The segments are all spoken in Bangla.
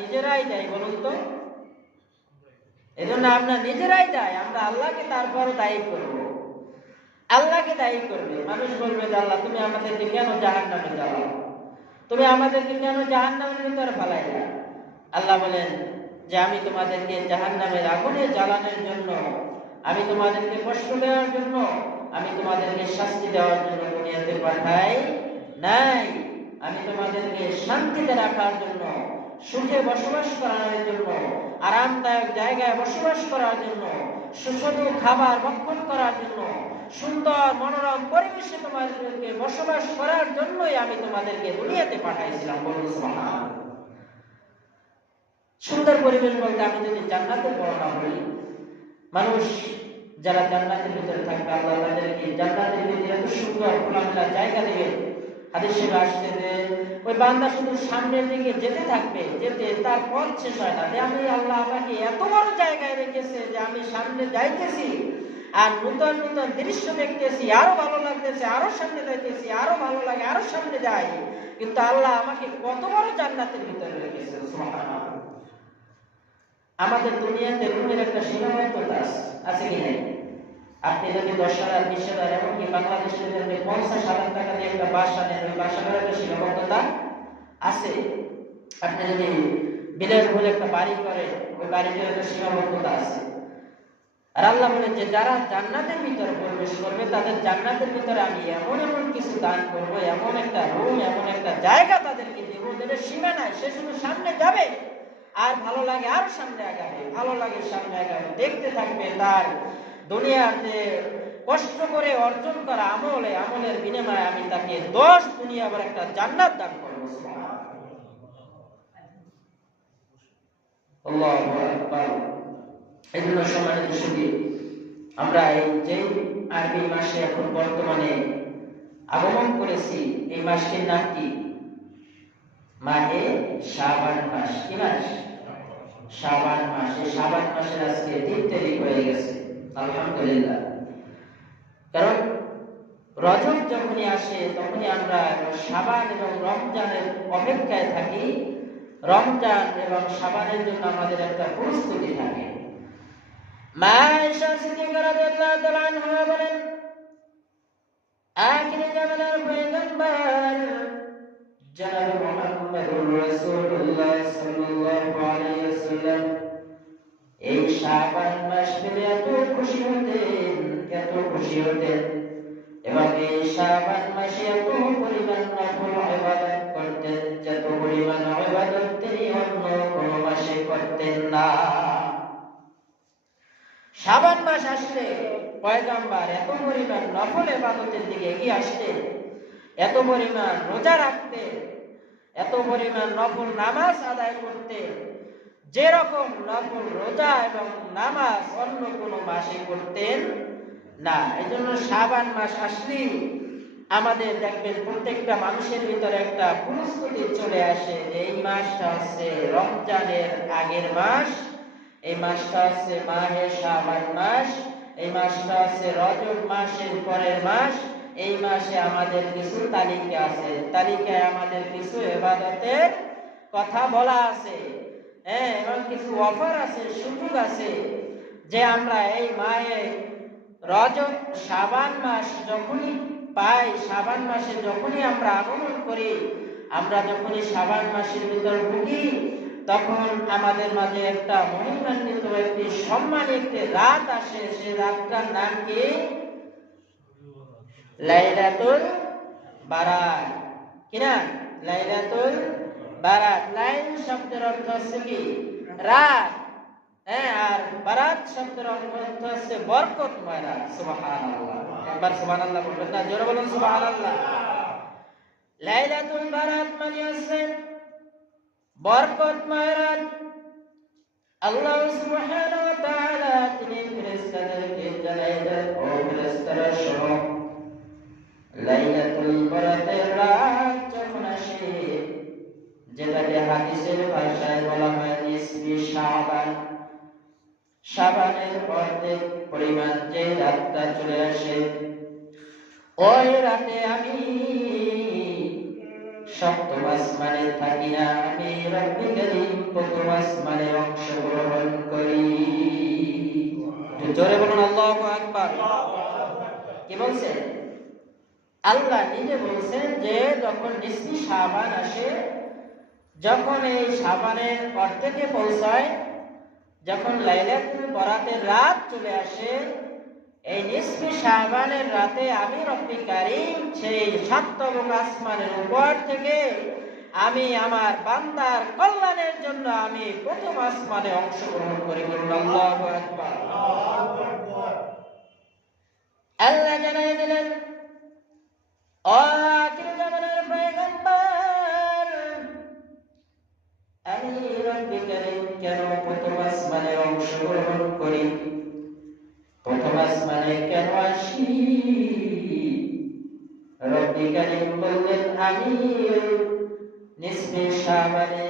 নিজেরাই দায়ী, বলুন তো? এজন্য আমরা নিজেরাই দায়ী। আমরা আল্লাহকে তারপরও দায়ী করব, আল্লাহকে দায়ী করবে। মানুষ বলবে যে আল্লাহ তুমি আমাদেরকে কেন জাহান্নামে জ্বালাও, তুমি আমাদেরকে কেন জাহান্নামের ভিতরে ফেলাইলা? আল্লাহ বলেন যে আমি তোমাদেরকে জাহান্নামের আগুনে জ্বালানোর জন্য, আমি তোমাদেরকে কষ্ট দেওয়ার জন্য, আমি তোমাদেরকে শাস্তি দেওয়ার জন্য দুনিয়াতে পাঠাই নাই। আমি তোমাদেরকে শান্তিতে রাখার জন্য, সুখে বসবাস করার জন্য, আরামদায়ক জায়গায় বসবাস করার জন্য, সুস্বাদু খাবার ভক্ষণ করার জন্য, সুন্দর মনোরম পরিবেশে তোমাদেরকে বসবাস করার জন্যই আমি তোমাদেরকে দুনিয়াতে পাঠাইছিলাম। বলুন সুবহানাল্লাহ। সুন্দর পরিবেশ বলতে আমি যদি জান্নাতের বর্ণনা বলি, মানুষ যারা জান্নাতের ভিতরে থাকবে আল্লাহ তাদেরকে জান্নাতের ভিতরে এত সুন্দর খোলামেলা জায়গা দেবে। হাদিসে আসছে যে ওই বান্দা শুধু সামনের দিকে যেতে থাকবে, যেতে তার পথ শেষ হয় না। যে আমি আল্লাহ আমাকে এত বড় জায়গায় রেখেছে যে আমি সামনে যাইতেছি আর নূতন নূতন দৃশ্য দেখতেছি, আরো ভালো লাগতেছে, আরো সামনে যাইতেছি, আরো ভালো লাগে, আরো সামনে যাই। কিন্তু আল্লাহ আমাকে কত বড় জান্নাতের ভিতরে রেখেছে। সুবহানাল্লাহ। আমাদের দুনিয়াতে রুমের একটা সীমাবদ্ধতা আছে কি নাই? আপনি যদি 10,000, 20,000, এমনকি বাংলাদেশের যদি 50,000 টাকা দিয়ে একটা বাসা নেন, ওই বাসাটার একটা সীমাবদ্ধতা আছে। আপনি যদি বিলাসবহুল একটা বাড়ি করেন, ওই বাড়িটার একটা সীমাবদ্ধতা আছে। আর আল্লাহ বলেন যে যারা জান্নাতের ভিতরে প্রবেশ করবে তাদের জান্নাতের ভিতরে আমি এমন এমন কিছু দান করবো, এমন একটা রুম, এমন একটা জায়গা তাদেরকে দেবো যেটার সীমা নাই। সে শুধু সামনে যাবে আর ভালো লাগে আরো সামনে আগাবে, ভালো লাগে সামনে আগাবে, দেখতে থাকবে তার দুনিয়ার যে কষ্ট করে অর্জন করা আমলের বিনিময়ে আমি তাকে 10 দুনিয়া আবার একটা জান্নাত দান করবো। আল্লাহু আকবার। এই জন্য সম্মানিত সুধী, আমরা এই যে আরবি মাসে এখন বর্তমানে আগমন করেছি, এই মাসটির নাম কি? মাহে শাবান মাস। কি মাস? শাবান মাস। এই শাবান মাসের আজকে 3 তারিখ হয়ে গেছে, আলহামদুলিল্লাহ। কারণ রজব যখনই আসে তখনই আমরা শাবান এবং রমজানের অপেক্ষায় থাকি। রমজান এবং শাবানের জন্য আমাদের একটা প্রস্তুতি থাকে। মা আয়েশা সিদ্দিকা রাদিয়াল্লাহু তাআলা আনহা বলেন, আখির জামানার পয়গম্বর জনাব মুহাম্মদুর রাসূলুল্লাহ সাল্লাল্লাহু আলাইহি ওয়াসাল্লাম এই শাবান মাস পেলে এত খুশি হতেন, এত খুশি হতেন, এবং এই শাবান মাসে এত পরিমাণ নফল ইবাদত করতেন, যত পরিমাণ ইবাদত তিনি অন্য কোনো মাসে করতেন না। শাবান মাস আসলে পয়গম্বর এত পরিমাণ নফল ইবাদতের দিকে এগিয়ে আসতেন, এত পরিমাণ রোজা রাখতেন, এত পরিমাণ নফল নামাজ আদায় করতেন, যেরকম নফল রোজা এবং নামাজ অন্য কোনো মাসে করতেন না। এই জন্য শাবান মাস আসলেই আমাদের দেখবেন প্রত্যেকটা মানুষের ভিতরে একটা প্রস্তুতি চলে আসে। এই মাসটা হচ্ছে রমজানের আগের মাস, এই মাসটা হচ্ছে মাহে শাবান মাস, এই মাসটা হচ্ছে রজব মাসের পরের মাস। এই মাসে আমাদের কিছু তালিকা আছে, তালিকায় আমাদের কিছু ইবাদতের কথা বলা আছে, এবং কিছু অফার আছে, সুযোগ আছে, যে আমরা এই মাহে রজব শাবান মাস যখনই পাই, শাবান মাসে যখনই আমরা আগমন করি, আমরা যখনই শাবান মাসের ভিতর ঢুকি, তখন আমাদের মাঝে একটা মহিমান্বিত একটি সম্মানী একটি রাত আসে। সেই রাতটার নাম কি? লাইলাতুল বারাত। কিনা? লাইলাতুল বারাত। লাইল শব্দের অর্থ হচ্ছে কি? রাত। আর বারাত শব্দের অর্থ হচ্ছে বরকতময় রাত। সুবহানাল্লাহ। একবার সুবহানাল্লাহ বলবেন না? জোরে বলুন সুবহানাল্লাহ। লাইলাতুল বারাত মানে হচ্ছে বরকতময় রাত। আল্লাহ সুবহানাহু ওয়া তাআলা তিনি ফেরেশতাদেরকে জানাই দেন, ও ফেরেশতারা শোনো, লাইলাতুল বারাতের রাত যখন আসে, যেটাকে হাদিসের ভাষায় বলা হয় নিসফি শাবান, শাবানের অর্ধেক পরিমাণ যে রাতটা চলে আসে, ওই রাতে আমি সপ্তম আসমানে থাকি না, আমি রব্বি কারীম প্রথম আসমানে অংশগ্রহণ করি। জোরে বলুন আল্লাহু আকবার। কি বলছেন? আল্লাহ নিজে বলছেন যে যখন নিসফি শাবান আসে, যখন এই শাবানের অর্ধেকে পৌঁছায়, যখন লাইলাতুল বরাতের রাত চলে আসে, এই নিসফি শাবানের রাতে আমি রব্বি কারীম সেই সপ্তম আসমানের উপর থেকে আমি আমার বান্দার কল্যাণের জন্য আমি প্রথম আসমানে অংশগ্রহণ করি। বলুন আল্লাহু আকবার। আল্লাহ জানাই দিলেন, আখির জামানার পয়গম্বর, আমি রব্বি কারীম কেন প্রথম আসমানে অংশগ্রহণ করি, প্রথম আসমানে কেন আসি? রব্বি কারীম বললেন, আমি নিসফে শাবানে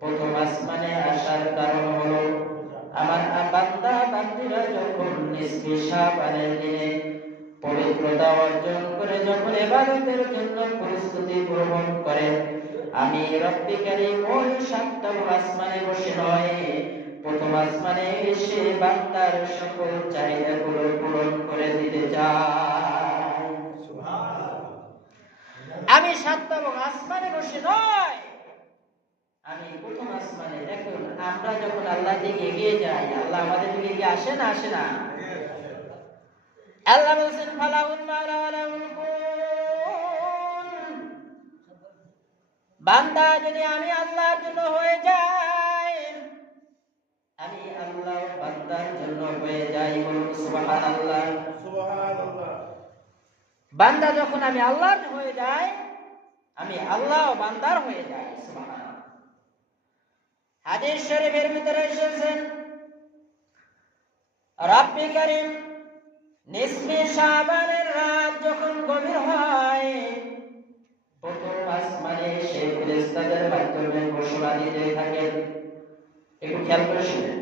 প্রথম আসমানে আসার কারণ হলো আমার বান্দা বান্দীরা যখন নিসফে শাবানের দিনে পবিত্রতা অর্জন করে যখন ইবাদতের জন্য প্রস্তুতি গ্রহণ করে, আমি রব্বি কারীম ওই সপ্তম আসমানে বসে নয়, প্রথম আসমানে এসে বান্দার সকল চাহিদাগুলো পূরণ করে দিতে চাই। আমি সপ্তম আসমানে বসে নয়, আমি প্রথম আসমানে। দেখুন, আমরা যখন আল্লাহর দিকে এগিয়ে যাই, আল্লাহ আমাদের দিকে এগিয়ে আসে না? আসে না? আল্লাহ বলছেন, ফালাউল মাওলা ওয়ালাউল কুন, বান্দা যদি আমি আল্লাহর জন্য হয়ে যাই, আমি আল্লাহ বান্দার জন্য হয়ে যাই। বলুন সুবহানাল্লাহ। সুবহানাল্লাহ। বান্দা যখন আমি আল্লাহর হয়ে যাই, আমি আল্লাহ বান্দার হয়ে যাই। সুবহানাল্লাহ। হাদিস শরীফের ভিতরে এসেছেন, রব্বি কারীম নিসফে শাবানের রাত যখন গভীর হয়, প্রথম আসমানে এসে ফেরেশতাদের মাধ্যমে ঘোষণা দিতে থাকেন। একটু খেয়াল করে শুনেন।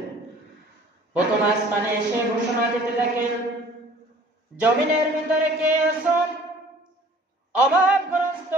প্রথম আসমানে এসে ঘোষণা দিতে থাকেন, জমিনের ভিতরে কে আছেন? অভাবগ্রস্ত